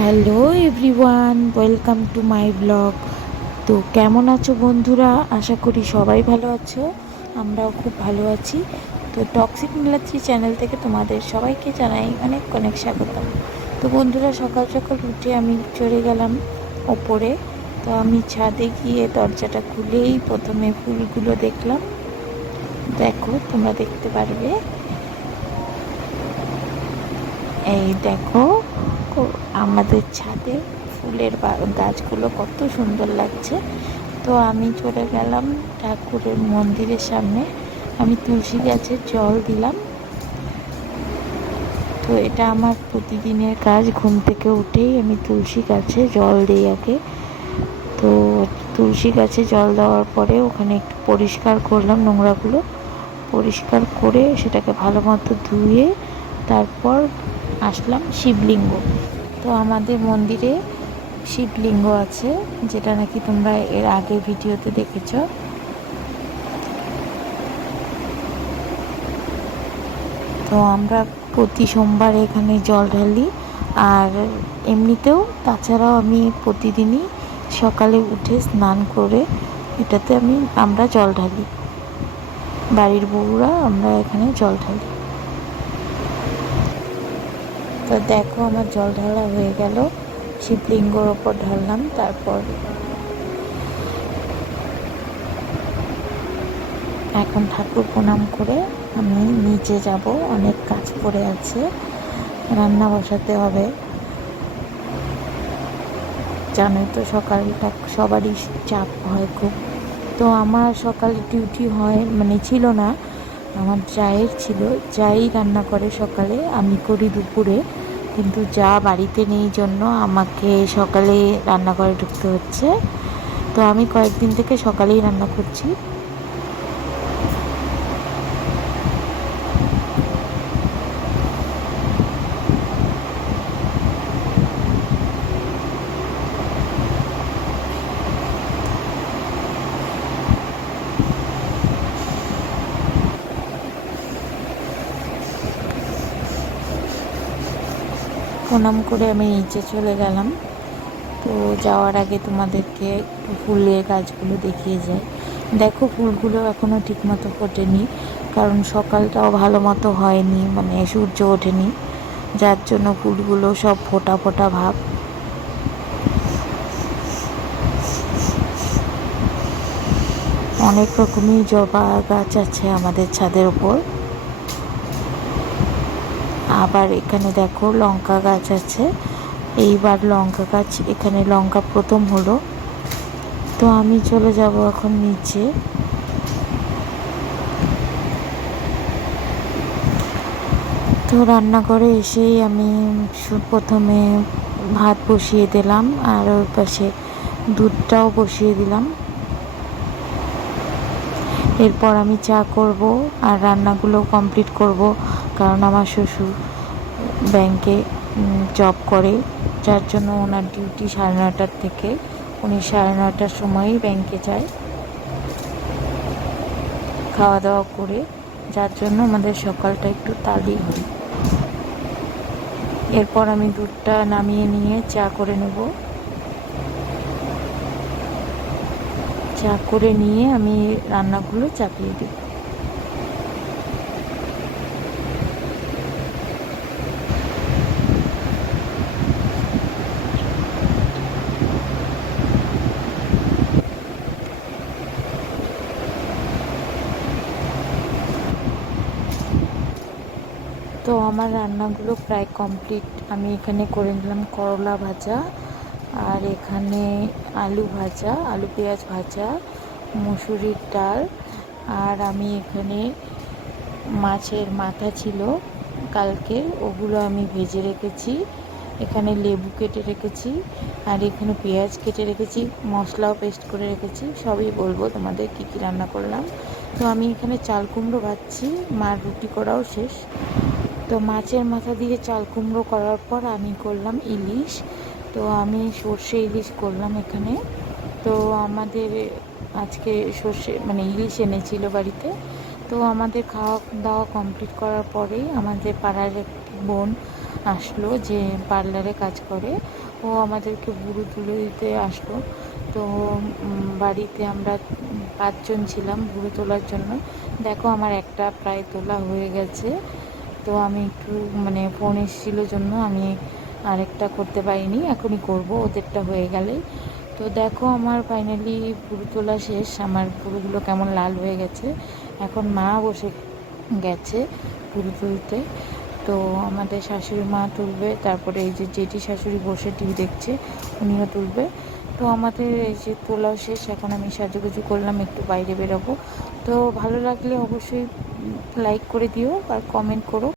Hello everyone, welcome to my blog. তো কেমন আছো বন্ধুরা? আশা করি সবাই ভালো আছো, আমরাও খুব ভালো আছি। তো টক্সিক নীলাত্রী চ্যানেল থেকে তোমাদের সবাইকে জানাই অনেক অনেক স্বাগতম। তো বন্ধুরা, সকাল সকাল উঠে আমি চলে গেলাম ওপরে। তো আমি ছাদে গিয়ে দরজাটা খুলেই প্রথমে ফুলগুলো দেখলাম। দেখো, তোমরা দেখতে পারবে। এই দেখো কো- আমাদের ছাদে ফুলের গাছগুলো কত সুন্দর লাগছে। তো আমি চলে গেলাম ঠাকুরের মন্দিরের সামনে। আমি তুলসী গাছে জল দিলাম। তো এটা আমার প্রতিদিনের কাজ, ঘুম থেকে উঠেই আমি তুলসী গাছে জল দিই আগে তো তুলসী গাছে জল দেওয়ার পরে ওখানে একটু পরিষ্কার করলাম নোংরাগুলো। পরিষ্কার করে সেটাকে ভালো মতো ধুয়ে তারপর আসলাম শিবলিঙ্গ। তো আমাদের মন্দিরে শিবলিঙ্গ আছে, যেটা নাকি তোমরা এর আগে ভিডিওতে দেখেছ। তো আমরা প্রতি সোমবার এখানে জল ঢালি, আর এমনিতেও তাছাড়াও আমি প্রতিদিনই সকালে উঠে স্নান করে এটাতে আমি, আমরা জল ঢালি। বাড়ির বউরা আমরা এখানে জল ঢালি। তো দেখো আমার জল ঢালা হয়ে গেল। শিবলিঙ্গর ওপর ঢাললাম, তারপর এখন ঠাকুর প্রণাম করে আমি নিচে যাব। অনেক কাজ পড়ে আছে, রান্না বসাতে হবে। জানোই তো সকালটা, সবারই চাপ হয় খুব। তো আমার সকালে ডিউটি হয় মানে ছিল না আমার জায়ের ছিল, যাই রান্না করে সকালে, আমি করি দুপুরে, কিন্তু যা বাড়িতে নেই জন্য আমাকে সকালে রান্নাঘরে ঢুকতে হচ্ছে। তো আমি কয়েকদিন থেকে সকালেই রান্না করছি। প্রণাম করে আমি নিচে চলে গেলাম। তো যাওয়ার আগে তোমাদেরকে একটু ফুলের গাছগুলো দেখিয়ে যাই। দেখো ফুলগুলো এখনও ঠিকমতো ফোটেনি, কারণ সকালটাও ভালো মতো হয়নি মানে সূর্য ওঠেনি। যার জন্য ফুলগুলো সব ফোটা ফোটা ভাব। অনেক রকমই জবা গাছ আছে আমাদের ছাদের ওপর। আবার এখানে দেখো লঙ্কা গাছ আছে। এইবার লঙ্কা গাছ, এখানে লঙ্কা প্রথম হলো। তো আমি চলে যাব এখন নিচে। তো রান্নাঘরে এসেই আমি প্রথমে ভাত বসিয়ে দিলাম, আর ওর পাশে দুধটাও বসিয়ে দিলাম। এরপর আমি চা করব, আর রান্নাগুলো কমপ্লিট করব। কারণ আমার শ্বশুর ব্যাংকে জব করে। যার জন্য ওনার ডিউটি সাড়ে নটার থেকে। উনি সাড়ে নটার সময়ই ব্যাংকে যায়। খাওয়া দাওয়া করে। যার জন্য আমাদের সকালটা একটু তাড়ি হয়। এরপর আমি দুধটা নামিয়ে নিয়ে চা করে নেব। চা করে নিয়ে আমি রান্নাগুলো চাপিয়ে দিই তো আমার রান্নাগুলো প্রায় কমপ্লিট আমি এখানে করে নিলাম করলা ভাজা আর এখানে আলু ভাজা, আলু পেঁয়াজ ভাজা, মুসুরির ডাল আর আমি এখানে মাছের মাথা ছিল কালকে, ওগুলো আমি ভেজে রেখেছি। এখানে লেবু কেটে রেখেছি আর এখানে পেঁয়াজ কেটে রেখেছি, মশলাও পেস্ট করে রেখেছি। সবই বলব তোমাদের কী কী রান্না করলাম। তো আমি এখানে চাল কুমড়ো ভাজছি, মার রুটি করাও শেষ। তো মাছের মাথা দিয়ে চাল কুমড়ো করার পর আমি করলাম ইলিশ। তো আমি সর্ষে ইলিশ করলাম এখানে। তো আমাদের আজকে সর্ষে মানে ইলিশ এনেছিল বাড়িতে। তো আমাদের খাওয়া দাওয়া কমপ্লিট করার পরেই আমাদের পাড়ার একটি বোন আসলো যে পার্লারে কাজ করে। ও আমাদেরকে বুড়ো তুলে দিতে আসলো। তো বাড়িতে আমরা পাঁচজন ছিলাম বুড়ো তোলার জন্য। দেখো আমার একটা প্রায় তোলা হয়ে গেছে। তো আমি একটু মানে ফোন এসেছিল জন্য আমি আরেকটা করতে পারিনি, এখনই করব, ওদেরটা হয়ে গেলেই। তো দেখো আমার ফাইনালি পুরো তোলা শেষ, আমার পুরোগুলো কেমন লাল হয়ে গেছে। এখন মা বসে গেছে পুরো তুলতে। তো আমাদের শাশুড়ি মা তুলবে, তারপরে এই যে জেঠি শাশুড়ি বসে টিভি দেখছে, উনিও তুলবে। তো আমাদের এই যে তোলাও শেষ, এখন আমি সাজুগুজু করলাম, একটু বাইরে বেরোবো। তো ভালো লাগলে অবশ্যই লাইক করে দিও আর কমেন্ট করো।